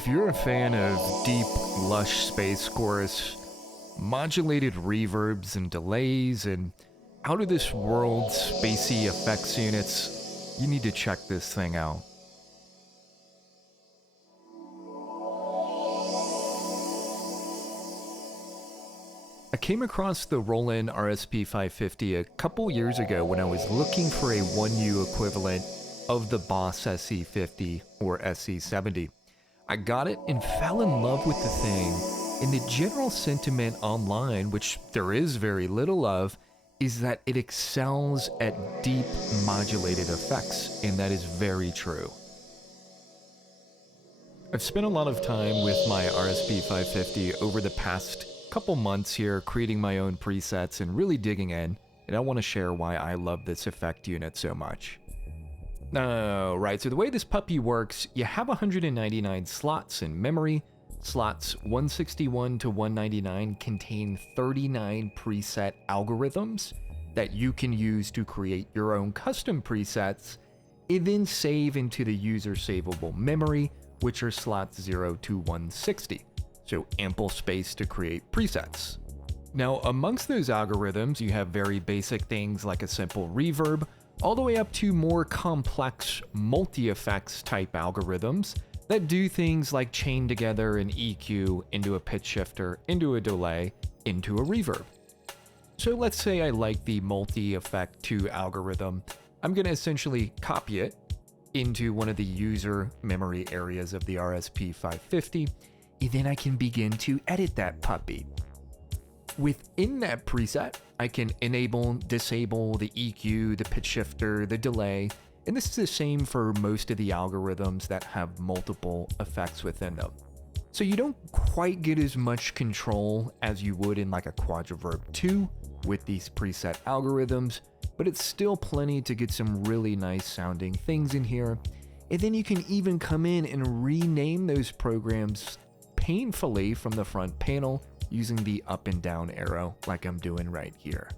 If you're a fan of deep, lush space chorus, modulated reverbs and delays, and out of this world spacey effects units, you need to check this thing out. I came across the Roland RSP-550 a couple years ago when I was looking for a 1U equivalent of the Boss SE50 or SE70. I got it and fell in love with the thing, and the general sentiment online, which there is very little of, is that it excels at deep modulated effects, and that is very true. I've spent a lot of time with my RSP-550 over the past couple months here creating my own presets and really digging in, and I want to share why I love this effect unit so much. Right, so the way this puppy works, you have 199 slots in memory. Slots 161 to 199 contain 39 preset algorithms that you can use to create your own custom presets, and then save into the user savable memory, which are slots 0 to 160. So ample space to create presets. Now, amongst those algorithms, you have very basic things like a simple reverb, all the way up to more complex multi-effects type algorithms that do things like chain together an EQ into a pitch shifter, into a delay, into a reverb. So let's say I like the multi-effect 2 algorithm. I'm going to essentially copy it into one of the user memory areas of the RSP-550, and then I can begin to edit that puppy. Within that preset, I can enable, disable the EQ, the pitch shifter, the delay, and this is the same for most of the algorithms that have multiple effects within them. So you don't quite get as much control as you would in like a Quadraverb 2 with these preset algorithms, but it's still plenty to get some really nice sounding things in here. And then you can even come in and rename those programs painfully from the front panel using the up and down arrow like I'm doing right here.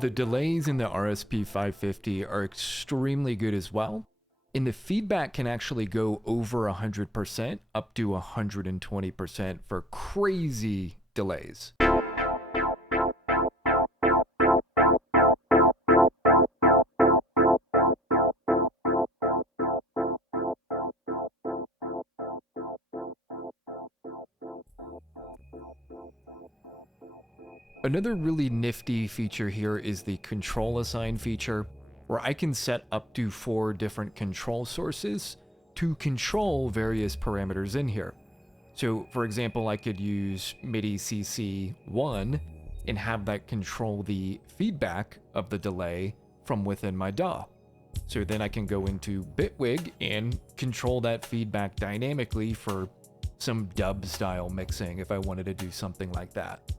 The delays in the RSP-550 are extremely good as well, and the feedback can actually go over 100% up to 120% for crazy delays. Another really nifty feature here is the control assign feature. where I can set up to 4 different control sources to control various parameters in here. So for example, I could use MIDI CC1 and have that control the feedback of the delay from within my DAW. So then I can go into Bitwig and control that feedback dynamically for some dub style mixing if I wanted to do something like that.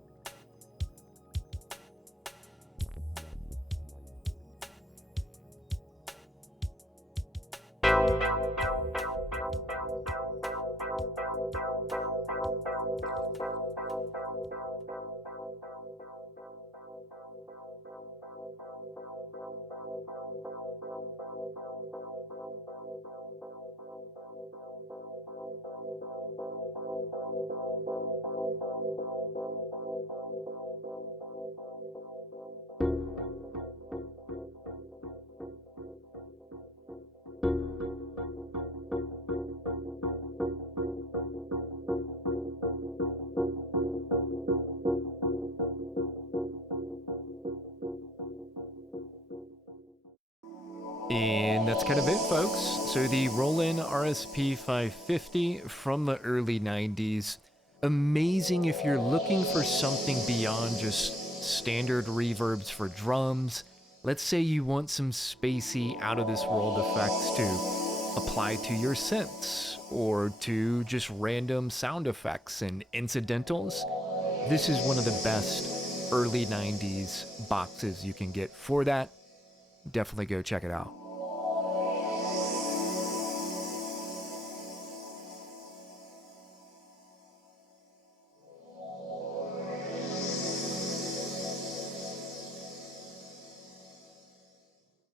And that's kind of it, folks. So the Roland RSP-550 from the early 90s. Amazing if you're looking for something beyond just standard reverbs for drums. Let's say you want some spacey, out-of-this-world effects to apply to your synths, or to just random sound effects and incidentals. This is one of the best early 90s boxes you can get for that. Definitely go check it out.